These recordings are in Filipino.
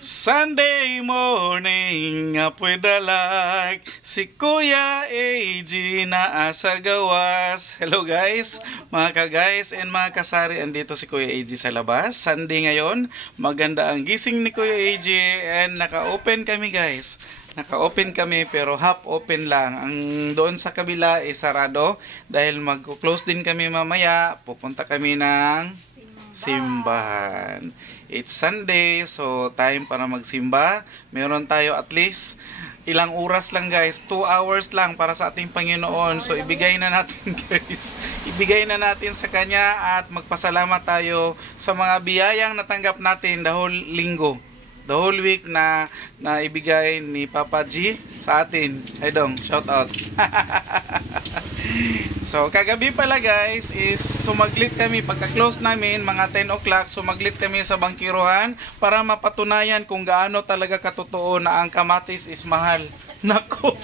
Sunday morning, apoy dalag, si Kuya AG na sa gawas. Hello guys, mga ka-guys and mga kasari, andito si Kuya AG sa labas. Sunday ngayon, maganda ang gising ni Kuya AG and naka-open kami guys. Naka-open kami pero half open lang. Ang doon sa kabila ay sarado dahil mag-close din kami mamaya. Pupunta kami ng simbahan. It's Sunday, so time para magsimba. Meron tayo at least ilang oras lang guys, 2 hours lang para sa ating Panginoon. So ibigay na natin guys, ibigay na natin sa Kanya at magpasalamat tayo sa mga biyayang natanggap natin the whole linggo, the whole week na ibigay ni Papa G sa atin. Ay dong, shout out. So kagabi pala guys is sumaglit kami pagka-close namin mga 10 o'clock, sumaglit kami sa bangkiruhan para mapatunayan kung gaano talaga katotoo na ang kamatis is mahal. Nako.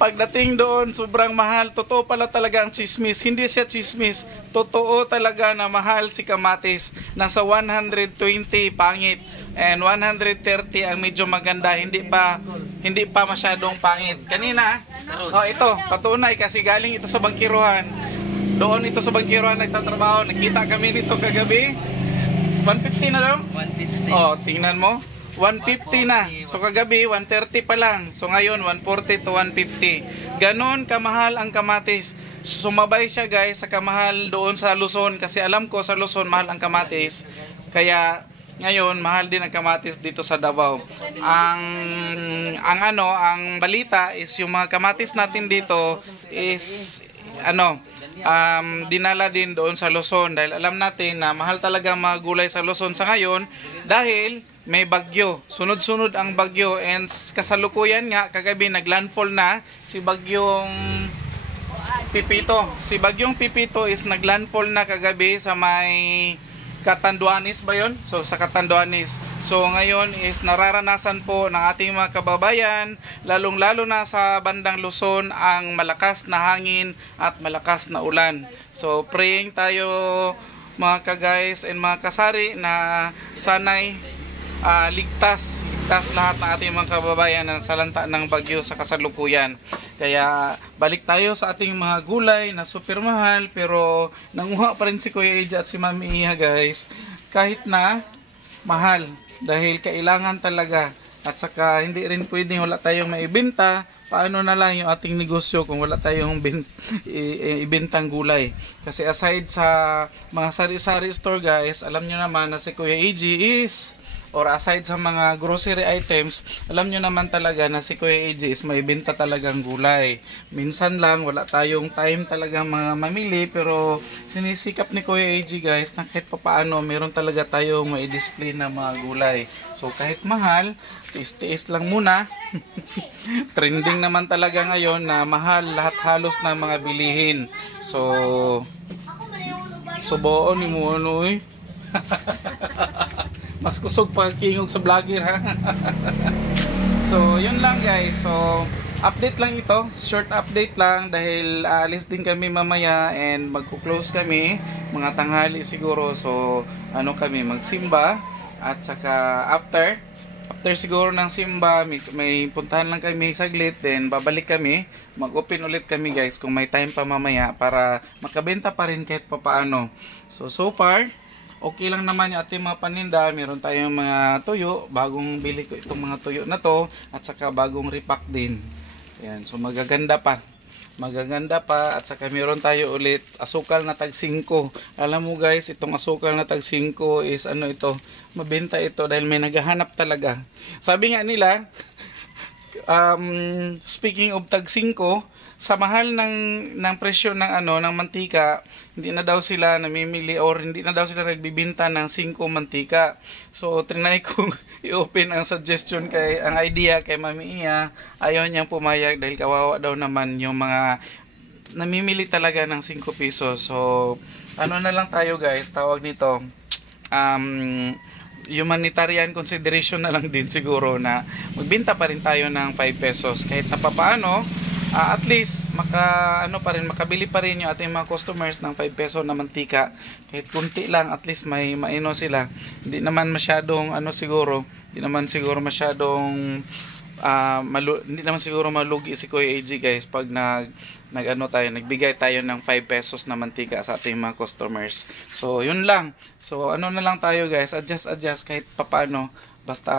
Pagdating doon, sobrang mahal. Totoo pala talaga ang chismis. Hindi siya chismis. Totoo talaga na mahal si kamatis. Nasa 120 pangit and 130 ang medyo maganda. Hindi pa masyadong pangit. Kanina, ito, patunay kasi galing ito sa bangkiruhan. Doon ito sa bangkiruhan nagtatrabaho. Nakita kami nito kagabi. 150 na daw? 150. Oh, tingnan mo. 150 na. So kagabi 130 pa lang. So ngayon 140 to 150. Ganon kamahal ang kamatis. Sumabay siya guys sa kamahal doon sa Luzon kasi alam ko sa Luzon mahal ang kamatis. Kaya ngayon mahal din ang kamatis dito sa Davao. Ang balita is yung mga kamatis natin dito is dinala din doon sa Luzon dahil alam natin na mahal talaga mga gulay sa Luzon sa ngayon dahil may bagyo. Sunod-sunod ang bagyo and kasalukuyan nga kagabi naglandfall na si bagyong Pipito. Si bagyong Pipito is naglandfall na kagabi sa may Catanduanes ba yun? So sa Catanduanes. So ngayon is nararanasan po ng ating mga kababayan, lalong-lalo na sa bandang Luzon, ang malakas na hangin at malakas na ulan. So praying tayo mga ka-guys and mga kasari na sanay ligtas lahat ng ating mga kababayan na salanta ng bagyo sa kasalukuyan. Kaya balik tayo sa ating mga gulay na super mahal pero nanguha pa rin si Kuya Eja at si Mami Iha guys kahit na mahal dahil kailangan talaga at saka hindi rin pwedeng wala tayong maibenta. Paano na lang yung ating negosyo kung wala tayong ibentang gulay? Kasi aside sa mga sari-sari store guys, alam nyo naman na si Kuya Eji is or aside sa mga grocery items, alam nyo naman talaga na si Kuya AJ is may benta talagang gulay. Minsan lang, wala tayong time talagang mga mamili, pero sinisikap ni Kuya AJ guys na kahit papaano, meron talaga tayong may display na mga gulay. So kahit mahal, tiis-tiis lang muna. Trending naman talaga ngayon na mahal lahat halos ng mga bilihin. So buon ni mo ano eh. Mas kusog pa kingog sa vlogger ha. So yun lang guys. So update lang ito, short update lang dahil alis din kami mamaya and magko-close kami mga tanghali siguro. So kami magsimba at saka after siguro ng simba may puntahan lang kami saglit, then babalik kami, mag-open ulit kami guys kung may time pa mamaya para makabenta pa rin kahit papaano. So far okay lang naman yung ating mga paninda. Meron tayong mga tuyo, bagong bili ko itong mga tuyo na to at saka bagong repack din. Ayan, so magaganda pa at saka meron tayo ulit asukal na tag 5. Alam mo guys, itong asukal na tag 5 is ito, mabenta ito dahil may naghahanap talaga. Sabi nga nila, speaking of tag 5, sa mahal ng presyo ng ng mantika, hindi na daw sila namimili or hindi na daw sila nagbibenta ng 5 mantika. So trinay kong i-open ang suggestion ang idea kay Mami Iya. Ayaw niyang pumayag dahil kawawa daw naman yung mga namimili talaga ng 5 pesos. So na lang tayo guys, tawag nito humanitarian consideration na lang din siguro na magbenta pa rin tayo ng 5 pesos kahit na papaano at least makabili pa rin yung ating mga customers ng 5 peso na mantika. Kahit kunti lang, at least may maino sila. Hindi naman masyadong hindi naman siguro malugi si Kuya AG guys pag nagbigay tayo ng 5 pesos na mantika sa ating mga customers. So yun lang. So ano na lang tayo guys, adjust kahit papaano, basta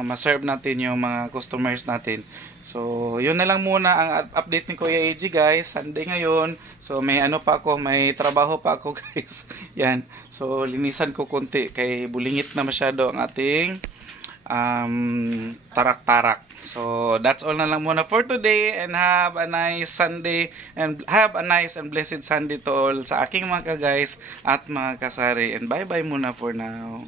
ma-serve natin yung mga customers natin. So yun na lang muna ang update ni Kuya AG guys. Sunday ngayon, so may may trabaho pa ako guys. Yan, so linisan ko konti kay bulingit na masyado ang ating tarak-tarak. So that's all na lang muna for today, and have a nice Sunday and have a nice and blessed Sunday to all sa aking mga guys at mga kasari, and bye bye muna for now.